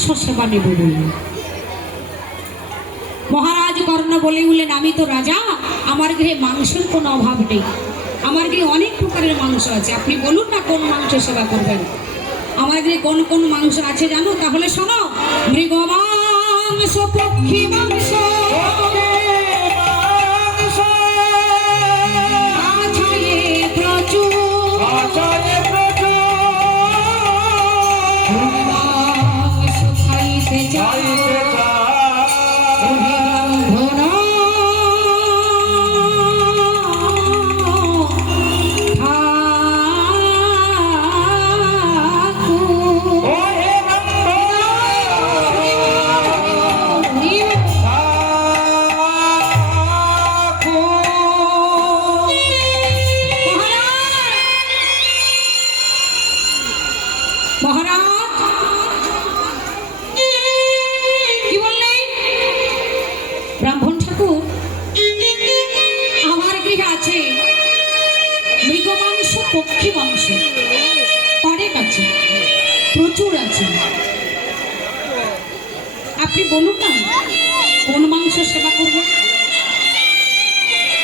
মাংস সেবা নেব বললেন। মহারাজ কর্ণ বলে উঠলেন, আমি তো রাজা, আমার গৃহে মাংসের কোনো অভাব নেই, আমার গৃহে অনেক প্রকারের মাংস আছে, আপনি বলুন না কোন মাংস সেবা করবেন। আমার গৃহে কোন কোন মাংস আছে জানো? তাহলে শোনো, মৃগ মাংস, পক্ষী মাংস, ব্রাহ্মণ ঠাকুর, আমার গৃহে আছে মৃগ মাংস, পক্ষী মাংস, অনেক আছে, প্রচুর আছে, আপনি বলুন না কোন মাংস সেবা করব।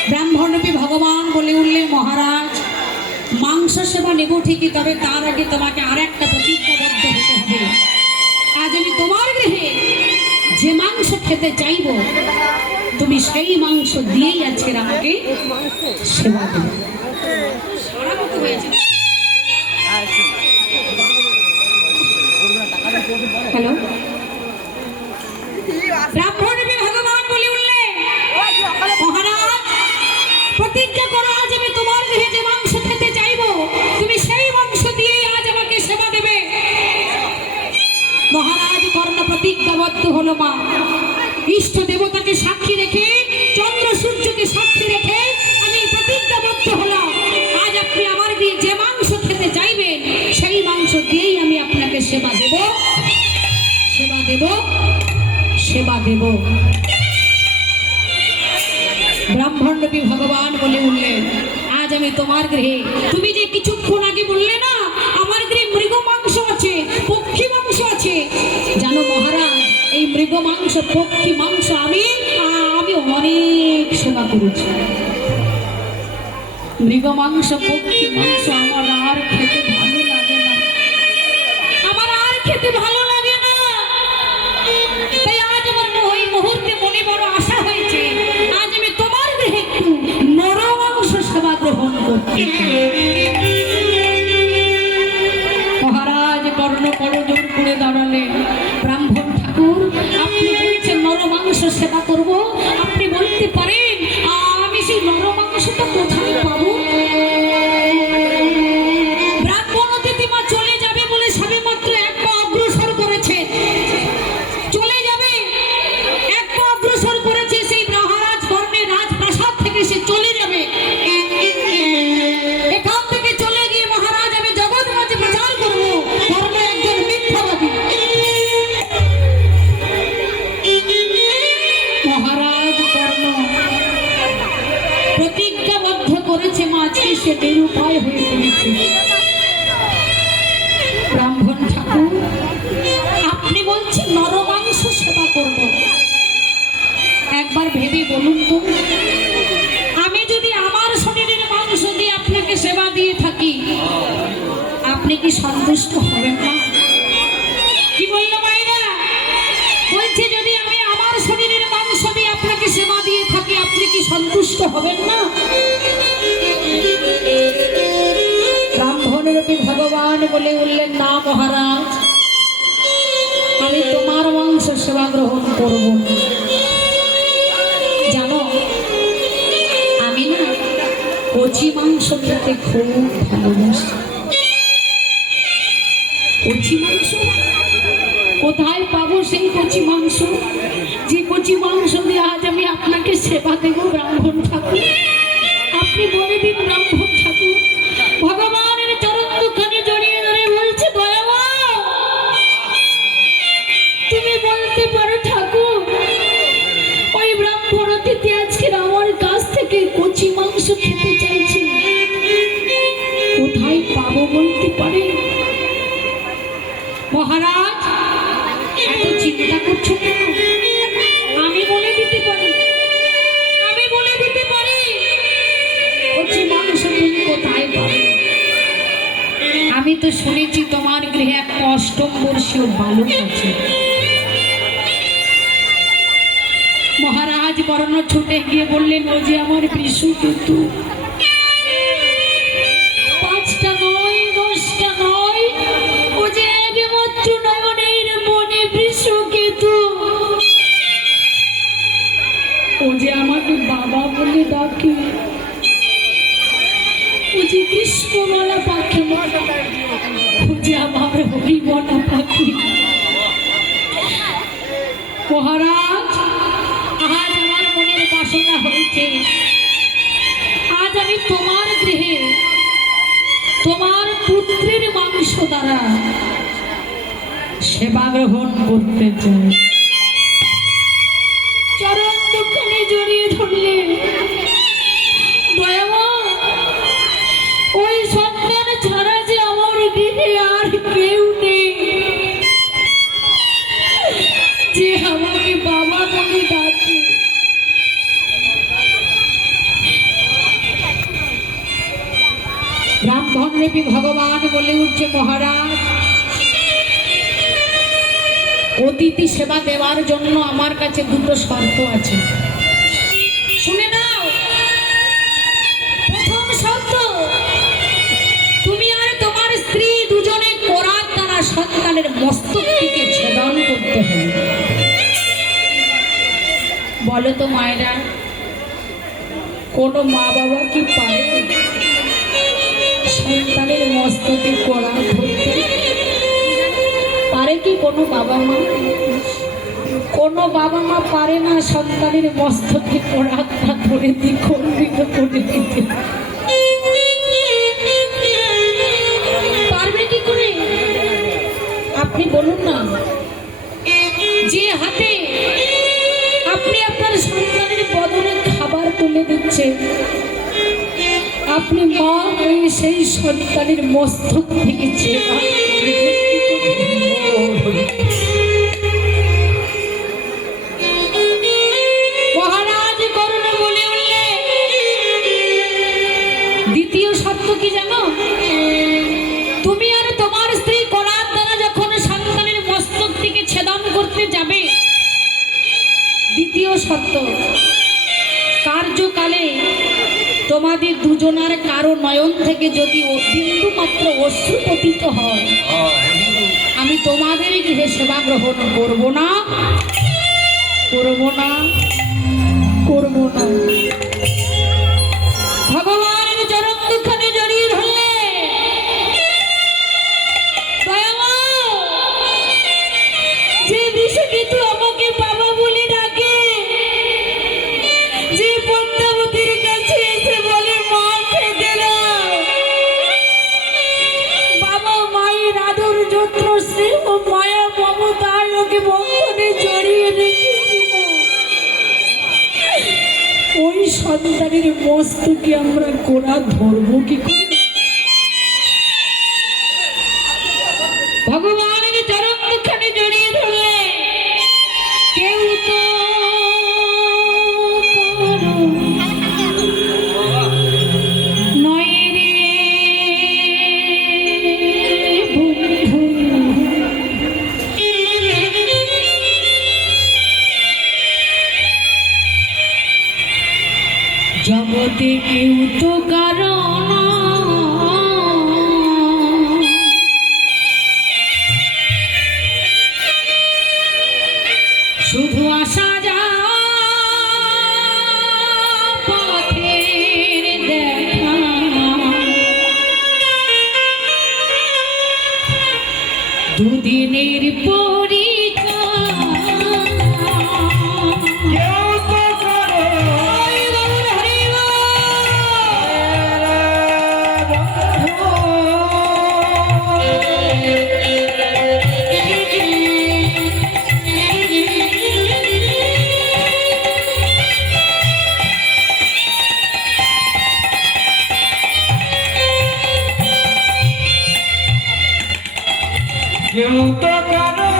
ব্রাহ্মণবী ভগবান বলে উঠলেন, মহারাজ মাংস সেবা নেব ঠিকই, তবে তার আগে তোমাকে আর একটা প্রতিজ্ঞাবদ্ধ হতে হবে। আজ আমি তোমার গৃহে যে মাংস খেতে চাইব, তুমি সেই মাংস দিয়েই আজকে আমাকে সেবা দেবে। সারা কত হয়েছে? হ্যালো, ব্রাহ্মণবী ভগবান বলে উঠলেন, মহারাজ প্রতিজ্ঞা করো, আজ আমি তোমার গৃহে যে মাংস খেতে চাইব, তুমি সেই মাংস দিয়েই আজ আমাকে সেবা দেবে। মহারাজ কর্ণ প্রতিজ্ঞাবদ্ধ হলো। মা ইষ্ট দেবতাকে সাক্ষী রেখে, চন্দ্র সূর্যকে সাক্ষী রেখে আমি প্রতিজ্ঞাবদ্ধ হলাম, আজ আপনি আমার দিয়ে যে মাংস খেতে চাইবেন সেই মাংস দিয়েই আমি আপনাকে সেবা দেব, সেবা দেব, সেবা দেব। ব্রাহ্মণবী ভগবান বলে উঠলেন, আজ আমি তোমার গৃহে, তুমি যে কিছুক্ষণ আগে বললে না আমার গৃহে মৃগ মাংস আছে, পক্ষী মাংস আছে, জানো মহারাজ এই মৃগ মাংস, পক্ষী মাংস আমি অনেক সেবা করেছি। মৃগ মাংস, পক্ষী মাংস আমার আর খেতে ভালো লাগে না, আমার আর খেতে ভালো লাগে না। তাই আজ আমার ওই মুহূর্তে মনে বড় আশা হয়েছে, আজ আমি তোমার গৃহে একটু নর মাংস সেবা গ্রহণ করছি। মহারাজ কর্ণ করজোড় করে দাঁড়ালেন, ব্রাহ্মণ ঠাকুর আপনি বলছেন নর মাংস সেবা করব, আপনি বলতে পারেন আমি সেই নর মাংসটা কোথায় পাবো? ব্রাহ্মণ দিদিমা চলে যাবে বলে সবে মাত্র এক পা অগ্রসর করেছে, চলে যাবে, এক পা অগ্রসর করেছে, সেই মহারাজ কর্ণের রাজপ্রাসাদ থেকে সে চলে যাবে। এখান থেকে চলে গিয়ে মহারাজ আমি জগৎ মাঝে প্রচার করবো কর্ণ একজন মিথ্যাবাদী। মহারাজ কর্ণ প্রতিজ্ঞাবদ্ধ করেছে, মাঝে সে নিরুপায় হয়ে পড়েছে। ব্রাহ্মণ ঠাকুর আপনি বলছেন নর মাংস সেবা করব, একবার ভেবে বলুন তো, আমি যদি আমার শরীরের মাংস দিয়ে আপনাকে সেবা দিয়ে থাকি, আপনি কি সন্তুষ্ট হবেন না? কি বললো মায়েরা? বলছে যদি আমি আমার শরীরের মাংস দিয়ে আপনাকে সেবা দিয়ে থাকি, আপনি কি সন্তুষ্ট হবেন না? ব্রাহ্মণরূপী ভগবান বলে উঠলেন, না মহারাজ আমি তোমার মাংস সেবা গ্রহণ করব। জানো আমি না কচি মাংস খেতে খুব ভালোবাসি। কচি মাংস কোথায় পাবো? সেই কচি মাংস, যে কচি মাংস দিয়ে আজ আমি আপনাকে সেবা দেব। ব্রাহ্মণ ঠাকুর আপনি বলে দিন। ব্রাহ্মণ ঠাকুর ভগবানের চরণ দুখানে জড়িয়ে ধরে বলছে, দয়ামা তুমি বলতে পারো ঠাকুর, ওই ব্রাহ্মণ অতিথি আজকে আমার কাছ থেকে কচি মাংস খেতে চাইছে, কোথায় পাবো বলতে পারে? মহারাজ এত চিন্তা করছো কেন? আমি বলে দিতে পারি, আমি বলে দিতে পারি। বলছি মাংস তুমি কোথায় পাবে? আমি তো শুনেছি তোমার গৃহে একটা অষ্টম বর্ষীয় বালক আছে। মহারাজ বরণ ছুটে গিয়ে বললেন, ও যে আমার বৃষকেতু, 5টা নয় 10টা নয়, ও যে একমাত্র নয়নের মনে বৃষকেতু, ও যে আমাকে বাবা বলে ডাকে, ও যে কৃষ্ণমালা পাখি, ও যে আমার হরিবলা পাখি। মহারাজ, আজ আমার মনের বাসনা হয়েছে, আজ আমি তোমার গৃহে তোমার পুত্রের মাংস দ্বারা সেবা গ্রহণ করতে চাই। চরণ দুখানে জড়িয়ে ধরলে, দয়াময়, ওই সন্তান ছাড়া যে আমার গৃহে আর কেউ নেই, যে আমাকে বাবা বলে ডাকে। ব্রাহ্মণ রূপী ভগবান বলে উঠছে, মহারাজ, অতিথি সেবা দেওয়ার জন্য আমার কাছে 2টো শর্ত আছে, শুনে নাও। প্রথম শর্ত, তুমি আর তোমার স্ত্রী দুজনে কোরাত দ্বারা সন্তানের মস্তকটিকে ছেদন করতে হবে। বলো তো মায়েরা, কোনো মা বাবা কি পারে সন্তানের মস্তকে কোরাত ধরতে? পারে কি কোনো বাবা মা? কোনো বাবা মা পারে না সন্তানের মস্তকে কোরাতটা ধরে দ্বিখণ্ডিত করে দিতে। পারবে কি করে? আপনি বলুন না, যে হাতে আপনি আপনার সন্তানের বদলে খাবার তুলে দিচ্ছেন, আপনি মা হয়ে সেই সন্তানের মস্তক থেকে মহারাজ করুণ বলে উঠলে। দ্বিতীয় সত্য কি জানো? তুমি আর তোমার স্ত্রী কোরাত দ্বারা যখন সন্তানের মস্তক থেকে ছেদন করতে যাবে, দ্বিতীয় সত্য, কার্যকালে তোমাদের দুজনার কারো নয়ন থেকে যদি বিন্দু মাত্র অশ্রু পতিত হয়, আমি তোমাদের গৃহে সেবা গ্রহণ করব না, করব না, করব না। ভগবানের চরণ দুখানে জড়িয়ে ধরলে, যে বৃষকেতু আমাকে বাবা বলে ডাকে, যে পদ্মাবতীর কাছে এসে বলে মা খেতে দাও, বাবা মায়ের আদর যত্ন স্নেহ মায়া মমতায় ওকে বন্ধনে জড়িয়ে রেখেছিল, ওই সন্তানের মস্তকে আমরা কোরাত ধরবো কি করে? ভগবানের চরণ দুখানে জড়িয়ে ধরলে, কেউ তো নয় রে বন্ধু, জগতে কেউ তো কারণ, শুধু আসা যা পথের দেখা, দুদিনের কেউ তো কারো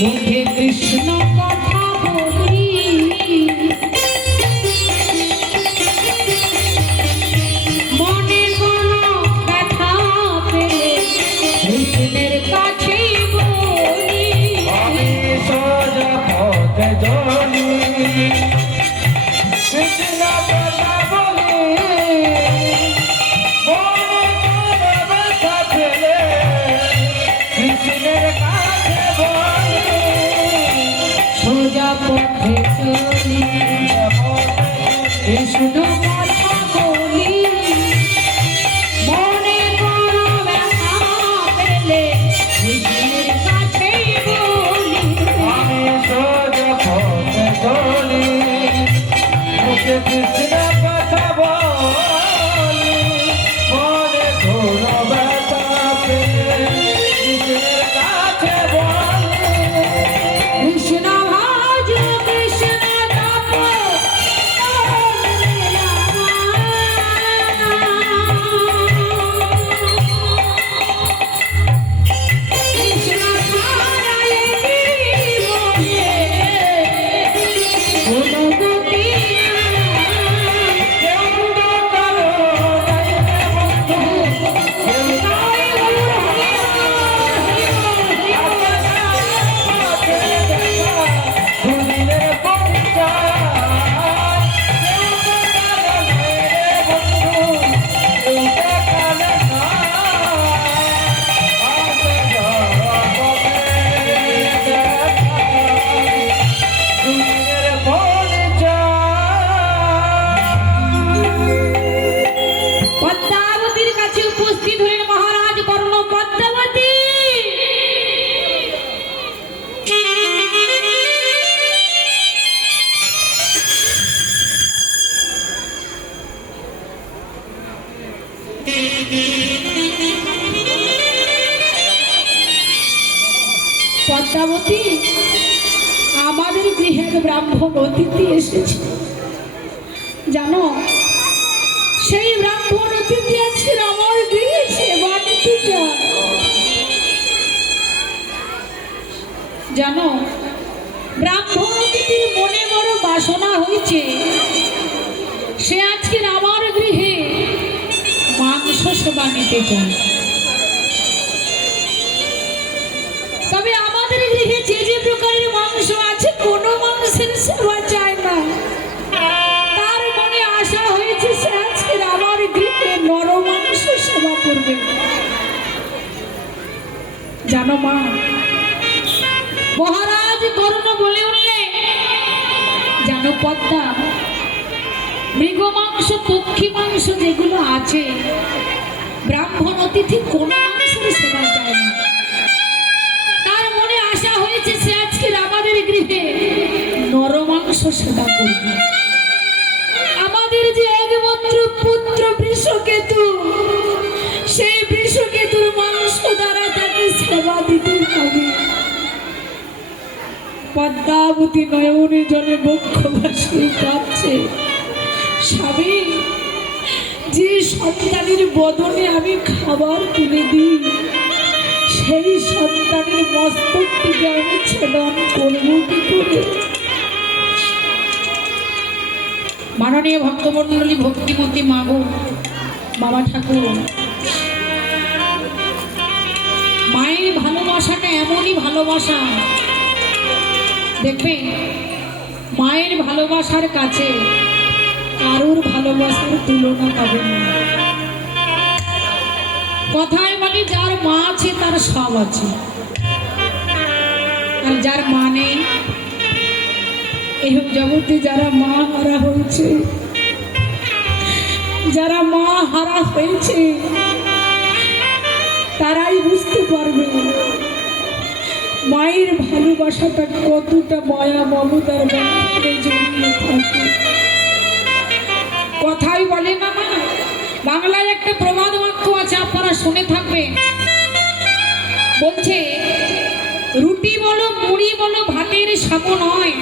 মুখে কৃষ্ণ কথা বলি, মনে কোনো ব্যথা পেলে কৃষ্ণের কাছে বলি। আমি সোজা পথে চলি, কৃষ্ণ কথা বলি, মনে কোনো ব্যথা পেলে কৃষ্ণের কাছে বলি। সোজা পথে চলি, কৃষ্ণ কথা বলি, মনে কোনো ব্যথা পেলে কৃষ্ণের কাছে বলি। আমি সোজা পথে চলি, মুখে কৃষ্ণ কথা বলি, মনে কোনো ব্যথা পেলে কৃষ্ণের কাছে বলি। কৃষ্ণ ভজ কৃষ্ণ তপ কৃষ্ণ ছাড়াই জীবনে কোনো গতি পদ্মাবতীর কাছে উপস্থিত হলেন মহারাজ কর্ণ পদ্মাবতী। পদ্মাবতী, আমাদের গৃহের ব্রাহ্মণ অতিথি এসেছে জানো। সেই ব্রাহ্মণ অতিথি আছে আমার গৃহে সেবা নিতে চায় জানো। ব্রাহ্মণ অতিথির মনে বড় বাসনা হয়েছে, সে আজকের আমার গৃহে মাংস সেবা নিতে চায়। তবে আমাদের গৃহে যে যে প্রকারের মাংস আছে কোনো মাংসের সেবা চায় না। তার মনে আশা হয়েছে সে আজকের আমার গৃহে নর মাংস সেবা করবে জানো মা। মহারাজ কর্ণ বলে উঠলে, জানো পদ্মা, মৃগ মাংস পক্ষী মাংস যেগুলো আছে ব্রাহ্মণ অতিথি কোনো মাংসের সেবা চায় না। তার মনে আশা হয়েছে সে আজকের আমাদের গৃহে নর মাংস সেবা করবে। আমাদের যে একমাত্র পুত্র বৃষকেতু, সেই বৃষকেতুর মাংস দ্বারা তাকে সেবা দিতে হবে। পদ্মাবতী নয়নে জলে বক্ষ ভাসিয়ে কাঁদছে, স্বামী, যে সন্তানের বদনে আমি খাবার তুলে দিই সেই সন্তানের মস্তক থেকে আমি ছেদন করবো কি করে? মাননীয় ভক্তমণ্ডলী, ভক্তিমতী মাগো, বাবা ঠাকুর, মায়ের ভালোবাসাটা এমনই ভালোবাসা, দেখবে মায়ের ভালোবাসার কাছে কারোর ভালোবাসার তুলনা পাবে না। কথায় বলে যার মা আছে তার সব আছে, আর যার মা নেই, এই জগতে যারা মা হারা হয়েছে, যারা মা হারা হয়েছে তারাই বুঝতে পারবে মায়ের ভালোবাসাটা কতটা মায়া মমতার বন্ধনে জড়িয়ে থাকে। কথাই বলে না মা, বাংলায় একটা প্রবাদ বাক্য আছে, আপনারা শুনে থাকবেন। বলছে, রুটি বলো মুড়ি বলো ভাতের সামো নয়,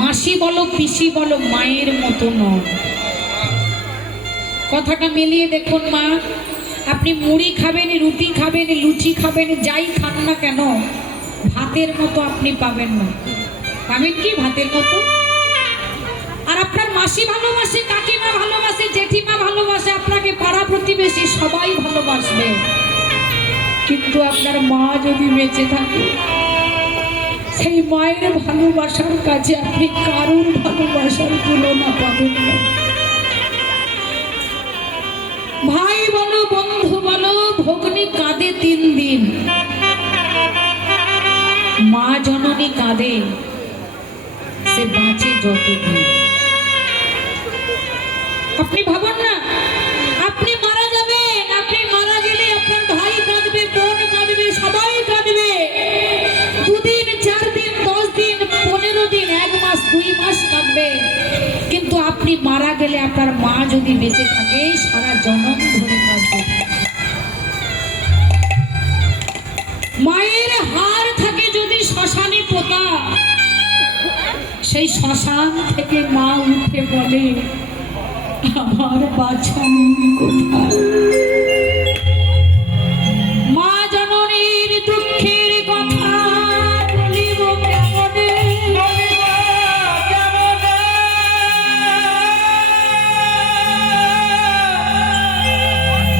মাসি বলো পিসি বলো মায়ের মতো নয়। কথাটা মিলিয়ে দেখুন মা, আপনি মুড়ি খাবেন, রুটি খাবেন, লুচি খাবেন, যাই খান না কেন, ভাতের মতো আপনি পাবেন না। পাবেন কি ভাতের মতো? আর আপনার মাসি ভালোবাসে, কাকিমা ভালোবাসে, জেঠিমা ভালোবাসে, আপনাকে পাড়া প্রতিবেশী সবাই ভালোবাসবে, কিন্তু আপনার মা যদি বেঁচে থাকে, সেই মায়ের ভালোবাসার কাছে আপনি কারোর ভালোবাসার তুলনা পাবেন না। ভাই বলো, বন্ধু বলো, ভগ্নী কাঁদে 3 দিন, মা জননী কাঁদে সে বাঁচে যতদিন। আপনি ভাবুন না, আপনি মারা যাবেন, আপনি মারা গেলে আপনার ভাই কাঁদবে, বোন কাঁদবে, সবাই কাঁদবে। 2 দিন, 4 দিন, 10 দিন, 15 দিন, 1 মাস, 2 মাস কাঁদবে, কিন্তু আপনি মারা গেলে আপনার মা যদি বেঁচে থাকে সারা জনম ধরে কাঁদবে। মায়ের হাড় থাকে যদি শ্মশানে পোতা, সেই শ্মশান থেকে মা উঠে বলে, আমার বাছা কোথায়? মা জননীর দুঃখের কথা বলিব কেমনে,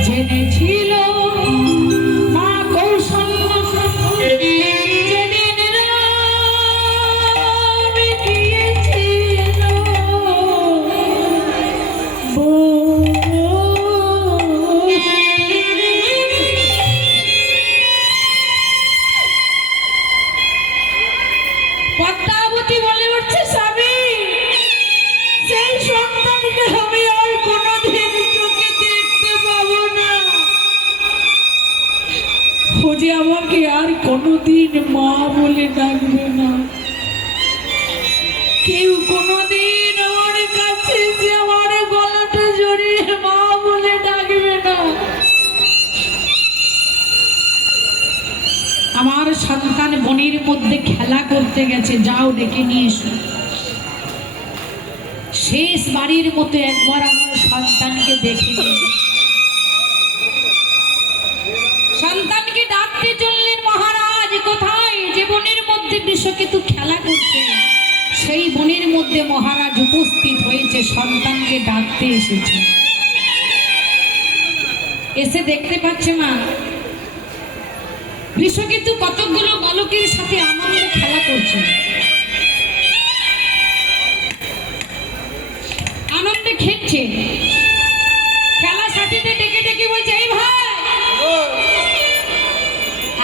জেনেছিল মা কৌশল্য যেদিন রামে গিয়েছিল পদ্মাবতী বলে উঠছে, স্বামী, সেই সন্তানকে আমি আর কোনোদিন চোখে দেখতে পাবো না। ও যে আমাকে আর কোনোদিন মা বলে ডাকবে না, কেউ কোনোদিন আমার কাছে যে আমার গলাটা জড়িয়ে মা বলে ডাকবে না। আমার সন্তান বনের মধ্যে খেলা করতে গেছে, যাও ডেকে নিয়ে এসো। শেষ বাড়ির মতো একবার আমার সন্তানকে দেখে নিন। সন্তানকে ডাকতে চললেন মহারাজ, কোথায়? যে বনের মধ্যে বৃষকেতু খেলা করছে, সেই বনের মধ্যে মহারাজ উপস্থিত হয়েছে, সন্তানকে ডাকতে এসেছে। এসে দেখতে পাচ্ছে না বৃষকেতু কতকগুলো বালকের সাথে আনন্দে খেলা করছে, আনন্দে খেলছে। খেলা সাথীদের ডেকে ডেকে বলছে, এই ভাই,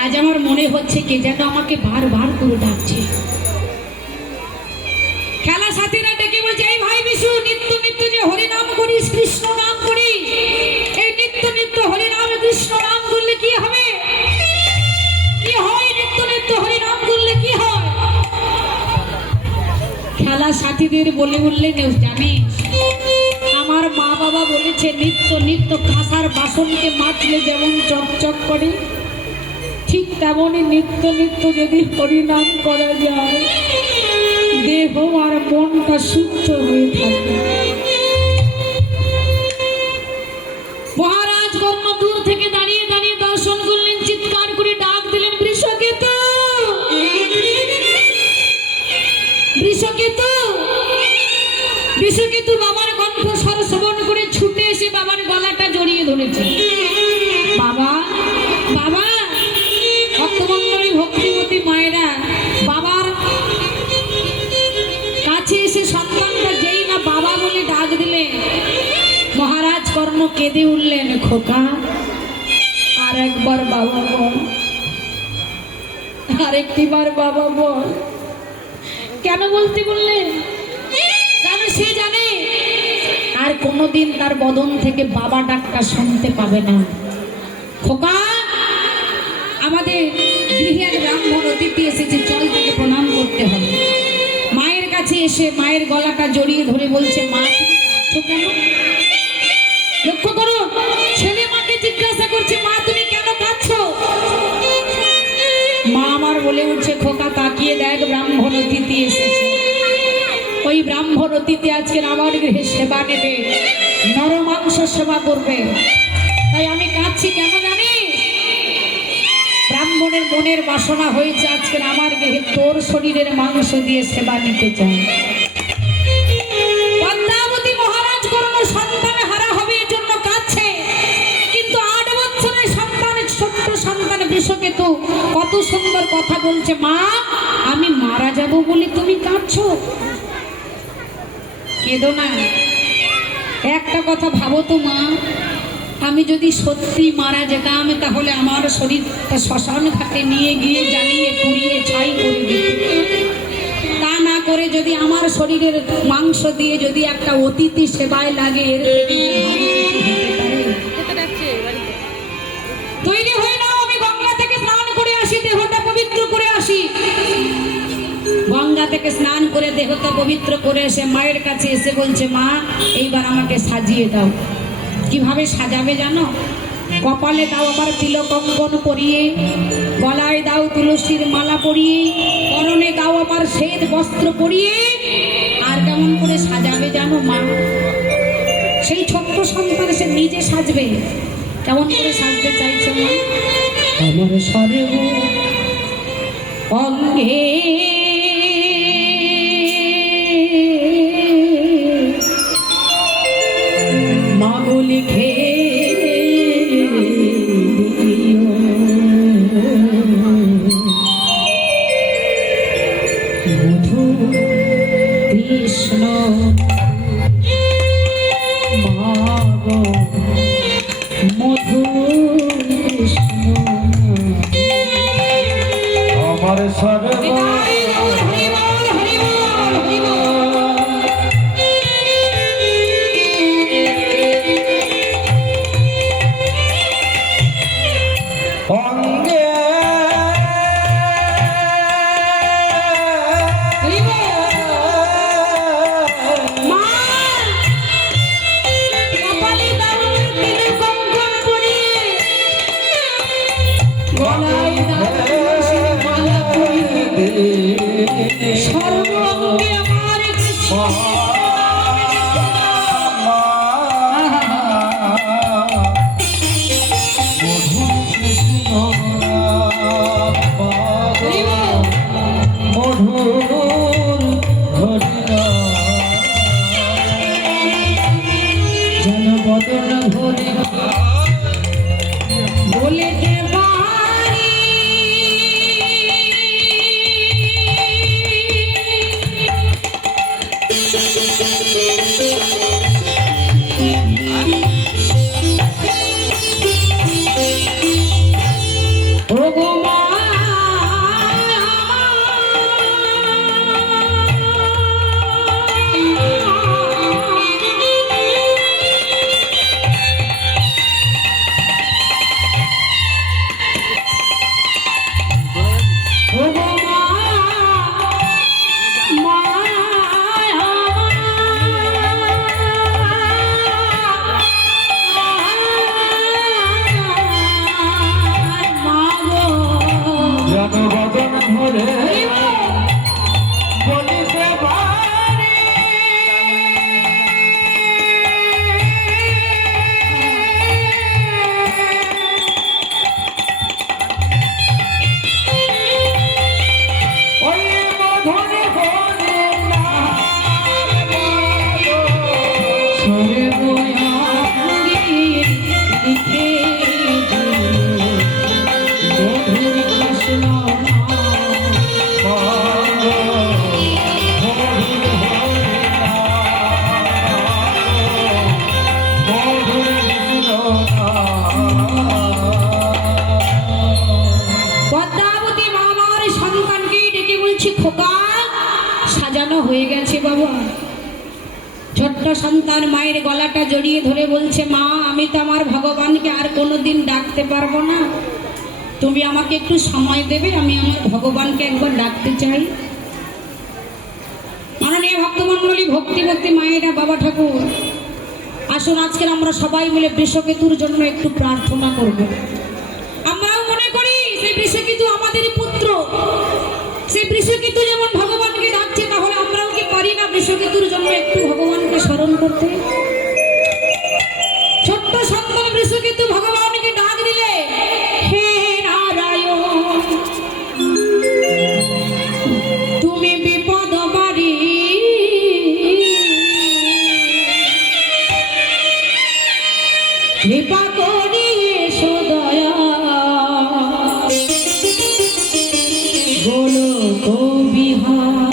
আজ আমার মনে হচ্ছে কে যেন আমাকে বারবার করে ডাকছে। খেলা সাথীরা ডেকে বলছে, এই ভাই বিশু, নিত্য নিত্য যে হরিনাম করিস, কৃষ্ণ নাম করিস, এই নিত্য নিত্য হরিনাম কৃষ্ণ নাম করলে কি হবে? কি হয়? নিত্য নিত্য হরিনাম করলে কি হয়? খেলা সাথীদের বলে বললেন, জানিস, আমার মা বাবা বলেছে নিত্য নিত্য কাঁসার বাসনকে মাজলে যেমন চকচক করে, ঠিক তেমনই নিত্য নিত্য যদি হরিনাম করা যায়, দেহ আর মনটা শুদ্ধ হয়ে থাকে। মহারাজ কর্ণ দূর থেকে দাঁড়িয়ে দাঁড়িয়ে দর্শন করলেন, চিৎকার করে ডাক দিলেন, বৃষকেতু, বৃষকেতু, বৃষকেতু। বাবার কণ্ঠস্বর শ্রবণ করে ছুটে এসে বাবার গলাটা জড়িয়ে ধরেছে। বাবা, বাবা। ভক্তমণ্ডলী, ভক্তিমতী মায়েরা বাবার কাছে এসে সন্তানটা যেই না বাবা বলে ডাক দিলে, মহারাজ কর্ণ কেঁদে উঠলেন, খোকা, আর একবার বাবা বল, আরেকটিবার বাবা বল। কেন বলতে বললেন? কারণ সে জানে আর কোনোদিন তার বদন থেকে বাবা ডাকটা শুনতে পাবে না। খোকা, আমাদের গৃহে এক ব্রাহ্মণ অতিথি এসেছে, চল তাকে প্রণাম করতে হবে। মায়ের কাছে এসে মায়ের গলাটা জড়িয়ে ধরে বলছে, মা, তুমি কেন? লক্ষ্য করুন, ছেলে মাকে জিজ্ঞাসা করছে, মা তুমি কেন কাঁদছো? মা আমার বলে উঠছে, খোকা তাকিয়ে দেখ, ব্রাহ্মণ অতিথি এসেছে। ওই ব্রাহ্মণ অতিথি আজকের আমার গৃহে সেবা নেবে, নরমাংস সেবা করবে, তাই আমি কাঁদছি। কেন জানি? ব্রাহ্মণ বোনের মনের বাসনা হয়েছে আজকে আমার গৃহে তোর শরীরের মাংস দিয়ে সেবা নিতে চাই। পদ্মাবতী মহারাজ কোনো সন্তান হারা হবে এর জন্য কাঁদছে, কিন্তু 8 বছরের সন্তান, ছোট্ট সন্তান বৃষকেতু কত সুন্দর কথা বলছে, মা আমি মারা যাব বলে তুমি কাঁদছো, কেঁদো না। একটা কথা ভাবো তো মা, আমি যদি সত্যি মারা যেতাম তাহলে আমার শরীরটা শ্মশান ঘাটে নিয়ে গিয়ে জ্বালিয়ে পুড়িয়ে ছাই করে দিত। তা না করে যদি আমার শরীরের মাংস দিয়ে যদি একটা অতিথি সেবায় লাগে, এর থেকে কি ভালো কিছু হতে পারে? তৈরি হয়ে নাও, আমি গঙ্গা থেকে স্নান করে আসি, দেহটা পবিত্র করে আসি। গঙ্গা থেকে স্নান করে দেহটা পবিত্র করে এসে মায়ের কাছে এসে বলছে, মা এইবার আমাকে সাজিয়ে দাও। কিভাবে সাজাবে জানো? কপালে দাও আমার তিলক কঙ্কন পরিয়ে, গলায় দাও তুলসীর মালা পরিয়ে, পরনে দাও আমার শ্বেত বস্ত্র পরিয়ে। আর কেমন করে সাজাবে জানো মা? সেই ছোট্ট সন্তান সে নিজে সাজবে। কেমন করে সাজতে চাইছে মা? আমার সর্ব অঙ্গে মাগো লিখে মধু কৃষ্ণ মাগো মধু কৃষ্ণ আমার সর্ব অঙ্গে সর্বঙ্গে আমার জনবদন ভরে বলে দেবারি জনবদন ভরে বলিতে পারি ওই মধুর ভরে সরে বয়াঙ্গে লিখে মধুর কৃষ্ণ পদ্মাবতী মা আমার সন্তানকে ডেকে বলছি, খোকা সাজানো হয়ে গেছে বাবা। ছোট্ট সন্তান মায়ের গলাটা জড়িয়ে ধরে বলছে, মা আমি তো আমার ভগবানকে আর কোনোদিন ডাকতে পারবো না, তুমি আমাকে একটু সময় দেবে, আমি আমার ভগবানকে একবার ডাকতে চাই। মাননীয় ভক্তমণ্ডলী, ভক্তি ভক্তি মায়েরা, বাবা ঠাকুর, আসুন আজকের আমরা সবাই মিলে বৃষকেতুর জন্য একটু প্রার্থনা করব। আমরাও মনে করি সেই বৃষকেতু আমাদেরই পুত্র। সেই বৃষকেতু যেমন ভগবানকে ডাকছে, তাহলে আমরাও কি পারি না বৃষকেতুর জন্য একটু ভগবানকে স্মরণ করতে? ছোট্ট সন্তান বৃষকেতু ভগবানকে ডাক দিলে, হে নারায়ণ বিহার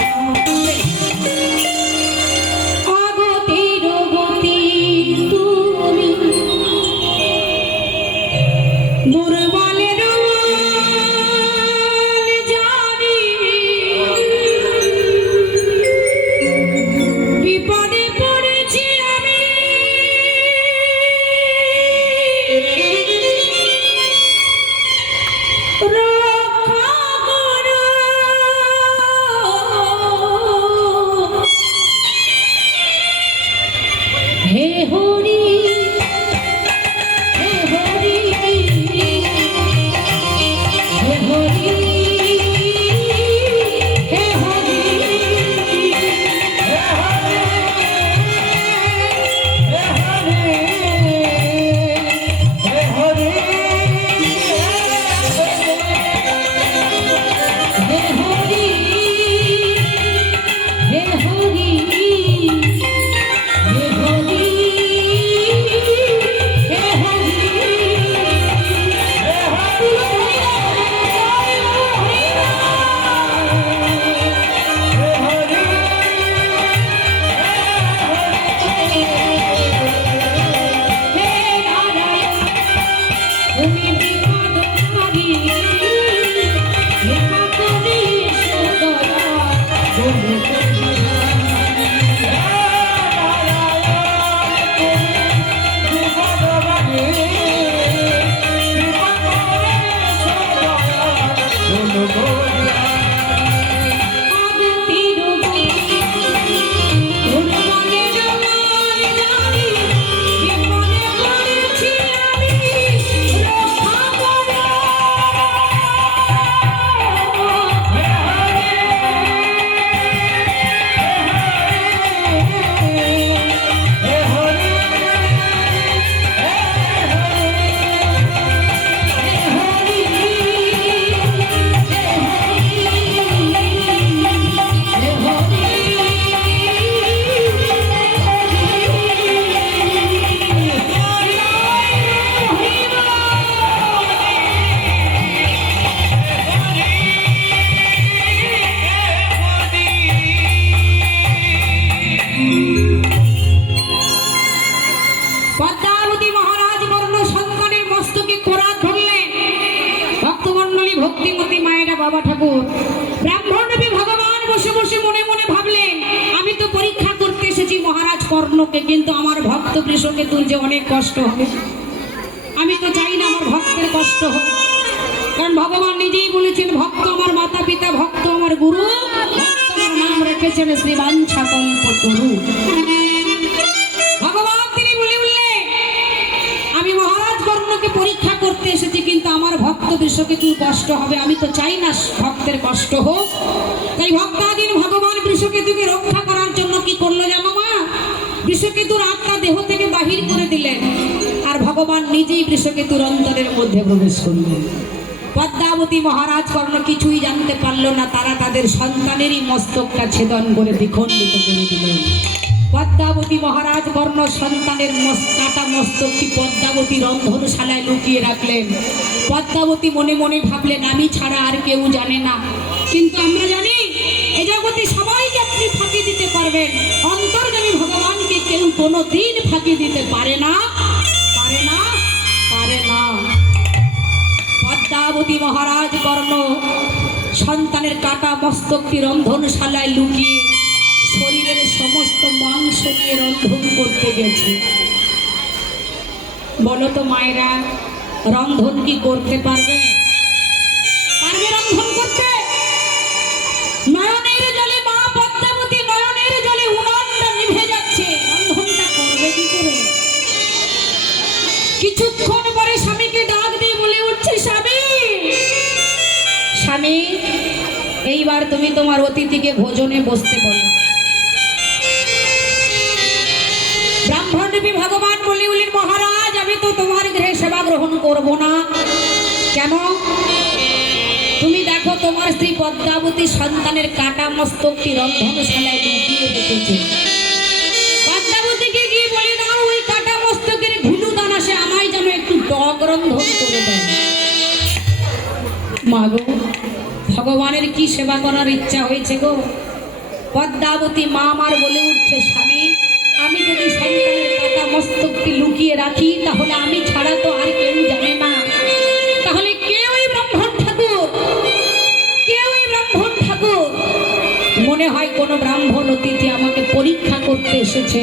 অগতির গতি তুমি দুর্বলের মন জানি বিপদে পড়েছি আমি রক্ষা করো হে হরি হে হরি হে হরি হে হরি হে হরি হে হরি হে হরি হে হে নারায়ণ তুমি বিপদহারী কৃপা করে সদয়া অগতির গতি দুর্বলের মন জানি বিপদে পড়েছি আমি রক্ষা করো পদ্মাবতী মহারাজ বর্ণ সন্তানের মস্তকে খোরাক ধরলেন। ভক্তমণ্ডলী ভক্তিমতী মায়েরা বাবা ঠাকুর ব্রাহ্মণরূপী ভগবান বসে বসে মনে মনে ভাবলেন, আমি তো পরীক্ষা করতে এসেছি মহারাজ কর্ণকে, কিন্তু আমার ভক্ত কৃষকেতুর যে অনেক কষ্ট হবে। আমি তো চাই না আমার ভক্তের কষ্ট হোক, কারণ ভগবান নিজেই বলেছেন, ভক্ত আমার মাতা পিতা, ভক্ত আমার গুরু, ভক্ত আমার নাম রেখেছেন শ্রী বাঞ্ছা কল্পতরু। ভগবান তিনি বলে উঠলেন, আমি মহারাজ কর্ণকে পরীক্ষা করতে এসেছি, কিন্তু আমার ভক্ত বৃষকেতুর কষ্ট হবে। আমি তো চাই না ভক্তের কষ্ট হোক। তাই ভক্তাধীন ভগবান বৃষকেতুকে রক্ষা করার জন্য কি করলো জানো মা? বৃষকেতুর আত্মা দেহ থেকে বাহির করে দিলেন, আর ভগবান নিজেই বৃষকেতুর অন্তরের মধ্যে প্রবেশ করলেন। পদ্মাবতী মহারাজ কর্ণ কিছুই জানতে পারল না, তারা তাদের সন্তানেরই মস্তকটা ছেদন করে দ্বিখণ্ডিত করে দিলেন। পদ্মাবতী মহারাজ কর্ণ সন্তানের কাটা মস্তকটি পদ্মাবতী রন্ধনশালায় লুকিয়ে রাখলেন। পদ্মাবতী মনে মনে ভাবলেন, আমি ছাড়া আর কেউ জানে না, কিন্তু আমরা জানি এ জগতে সবাইকে আপনি ফাঁকি দিতে পারবেন, অন্তর্যামী ভগবানকে কেউ কোনোদিন ফাঁকি দিতে পারে না, পারে না, পারে না। পদ্মাবতী মহারাজ কর্ণ সন্তানের কাটা মস্তকটি রন্ধনশালায় লুকিয়ে শরীরের সমস্ত মাংস নিয়ে রন্ধন করতে গেছে। বলো তো মায়েরা, রন্ধন কি করতে পারবে? পারবে রন্ধন করতে? নয়নের জলে মা পদ্মাবতী নয়নের জলে উনানটা নিভে যাচ্ছে, রন্ধনটা করবে কি করে? কিছুক্ষণ পরে স্বামীকে ডাক দিয়ে বলে উঠছে, স্বামী, স্বামী, এইবার তুমি তোমার অতিথিকে ভোজনে বসতে বলো। ব্রাহ্মণরূপী ভগবান বলে উঠলেন, মহারাজ, আমি তো তোমার গৃহে সেবা গ্রহণ করব না। কেন? তুমি দেখো, তোমার স্ত্রী পদ্মাবতী সন্তানের কাটা মস্তকটি রন্ধনশালায় লুকিয়ে রেখেছে। পদ্মাবতীকে গিয়ে বলে দাও, ওই কাটা মস্তকের ঘুলু দানা সে আমায় যেন একটু টক রন্ধন করে দেয়। মা গো, ভগবানের কি সেবা করার ইচ্ছা হয়েছে গো। পদ্মাবতী মা আমার বলে উঠছে, স্বামী আমি যদি সন্তানের কাটা মস্তকটি লুকিয়ে রাখি তাহলে আমি ছাড়া তো আর কেউ জানে না। তাহলে কেউই ব্রাহ্মণ ঠাকুর, কেউই ব্রাহ্মণ ঠাকুর, মনে হয় কোনো ব্রাহ্মণ অতিথি আমাকে পরীক্ষা করতে এসেছে,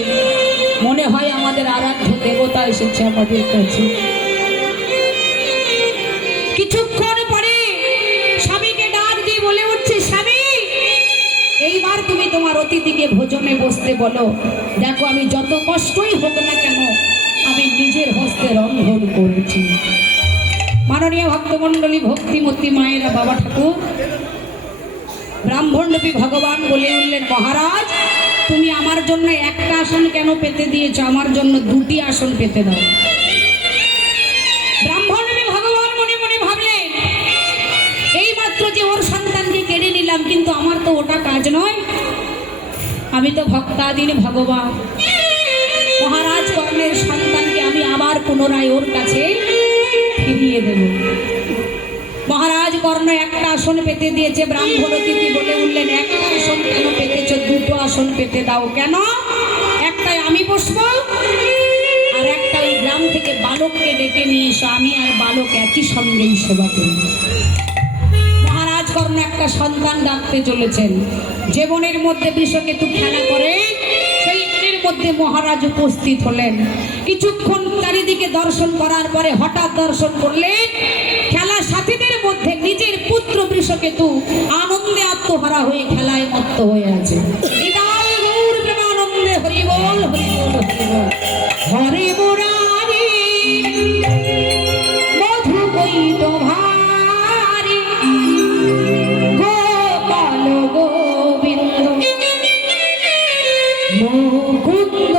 মনে হয় আমাদের আরাধ্য দেবতা এসেছে আমাদের কাছে। কিছুক্ষণ পরে স্বামীকে ডাক দিয়ে বলে উঠছে, স্বামী এইবার তুমি তোমার অতিথিকে ভোজনে বসতে বলো। দেখো আমি যত কষ্টই হোক না কেন আমি নিজের হস্তে রন্ধন করেছি। মাননীয় ভক্তমণ্ডলী, ভক্তিমতী মায়েরা, বাবা ঠাকুর, ব্রাহ্মণরূপী ভগবান বলে উঠলেন, মহারাজ তুমি আমার জন্য একটা আসন কেন পেতে দিয়েছ, আমার জন্য দুটি আসন পেতে দাও। ব্রাহ্মণরূপী ভগবান মনে মনে ভাবলেন, এইমাত্র যে ওর সন্তানকে কেড়ে নিলাম, কিন্তু আমার তো ওটা কাজ নয়, আমি তো ভক্তাধীন ভগবান। মহারাজ কর্ণের সন্তানকে আমি আবার পুনরায় ওর কাছে ফিরিয়ে দেব। মহারাজ কর্ণ একটা আসন পেতে দিয়েছে। ব্রাহ্মণ অতিথি বলে উঠলেন, একটা আসন কেন পেতেছ, দুটো আসন পেতে দাও। কেন? একটাই আমি বসবো, আর একটা ওই গ্রাম থেকে বালককে ডেকে নিয়ে এসো, আমি আর বালক একই সঙ্গেই সেবা করি। মহারাজ কর্ণ একটা সন্তান ডাকতে চলেছেন। যে বনের মধ্যে বৃষকেতু খেলা করে সেই বনের মধ্যে মহারাজ উপস্থিত হলেন। কিছুক্ষণ চারিদিকে দর্শন করার পরে হঠাৎ দর্শন করলেন খেলা সাথীদের মধ্যে নিজের পুত্র বৃষকেতু আনন্দে আত্মহারা হয়ে খেলায় মত্ত হয়ে আছে। হৃদয় গৌর প্রেমানন্দে হরি বল হরি বল হরি বল। হরে মুরারি মধু কৈত ভারি গোপাল গোবিন্দ মুকুন্দ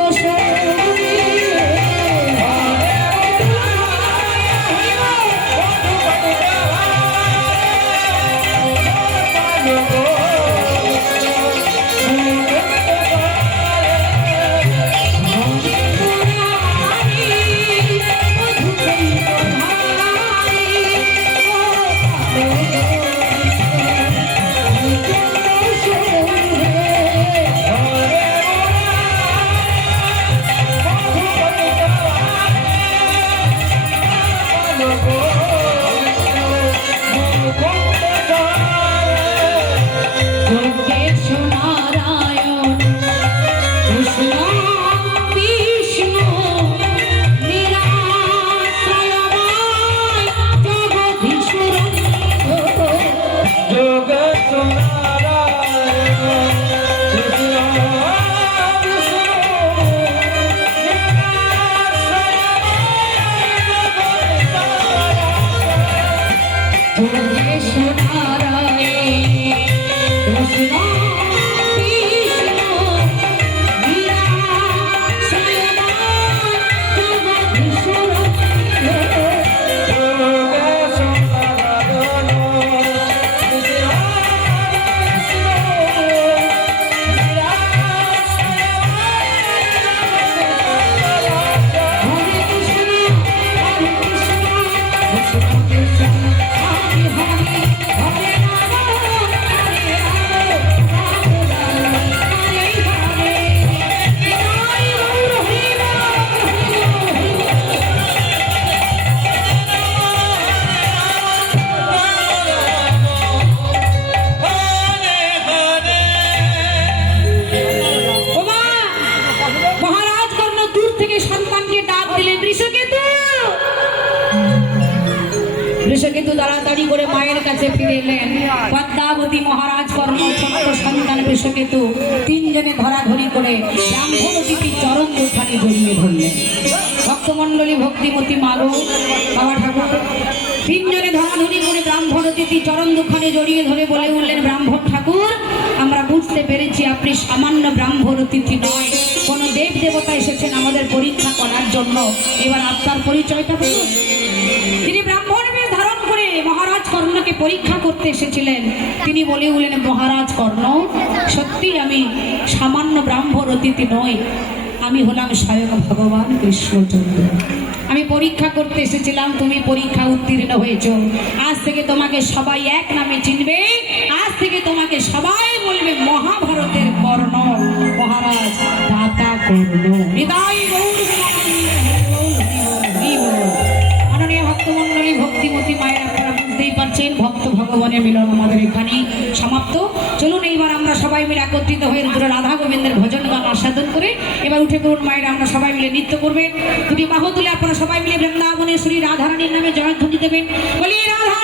বৃষকেতু তাড়াতাড়ি করে মায়ের কাছে ফিরে এলেন। পদ্মাবতী, মহারাজ কর্ণ, ছোট্ট সন্তান বৃষকেতু তিনজনে ধরাধরি করে ব্রাহ্মণ অতিথির চরণ দুখানি জড়িয়ে ধরলেন। ভক্তমণ্ডলী, ভক্তিমতী মাগো, বাবা ঠাকুর তিনজনে ধরাধরি করে ব্রাহ্মণ অতিথি চরণ দুখানি জড়িয়ে ধরে বলে উঠলেন, ব্রাহ্মণ ঠাকুর আমরা বুঝতে পেরেছি আপনি সামান্য ব্রাহ্মণ অতিথি নয়, কোনো দেব দেবতা এসেছেন আমাদের পরীক্ষা করার জন্য। এবার আপনার পরিচয়টা বলুন। তিনি ব্রাহ্মণ বেশ ধারণ করে মহারাজ কর্ণকে পরীক্ষা করতে এসেছিলেন। তিনি বলে উঠলেন, মহারাজ কর্ণ সত্যি আমি সামান্য ব্রাহ্মণ অতিথি নই, আমি হলাম স্বয়ং ভগবান কৃষ্ণচন্দ্র। আমি পরীক্ষা করতে এসেছিলাম, তুমি পরীক্ষা উত্তীর্ণ হয়েছ। আজ থেকে তোমাকে সবাই এক নামে চিনবে, আজ থেকে তোমাকে সবাই বলবে মহাভারতের কর্ণ, মহারাজ দাতা কর্ণ। হৃদয় গৌর মাননীয় ভক্তমন্ডলী, ভক্তিমতী মায়ের আপনারা বুঝতেই পারছেন, ভক্ত ভগবানের মিলন আমাদের এখানেই সমাপ্ত। চলুন এইবার আমরা সবাই মিলে একত্রিত হয়ে রুদ্র রাধা গোবিন্দের ভজন গান আস্বাদন করে এবার উঠে পড়ুন মায়েরা, আমরা সবাই মিলে নৃত্য করবেন। দুটি বাহু তুলে আপনারা সবাই মিলে বৃন্দাবনে শ্রী রাধারানীর নামে জয়ধ্বনি দেবেন। বলি রাধা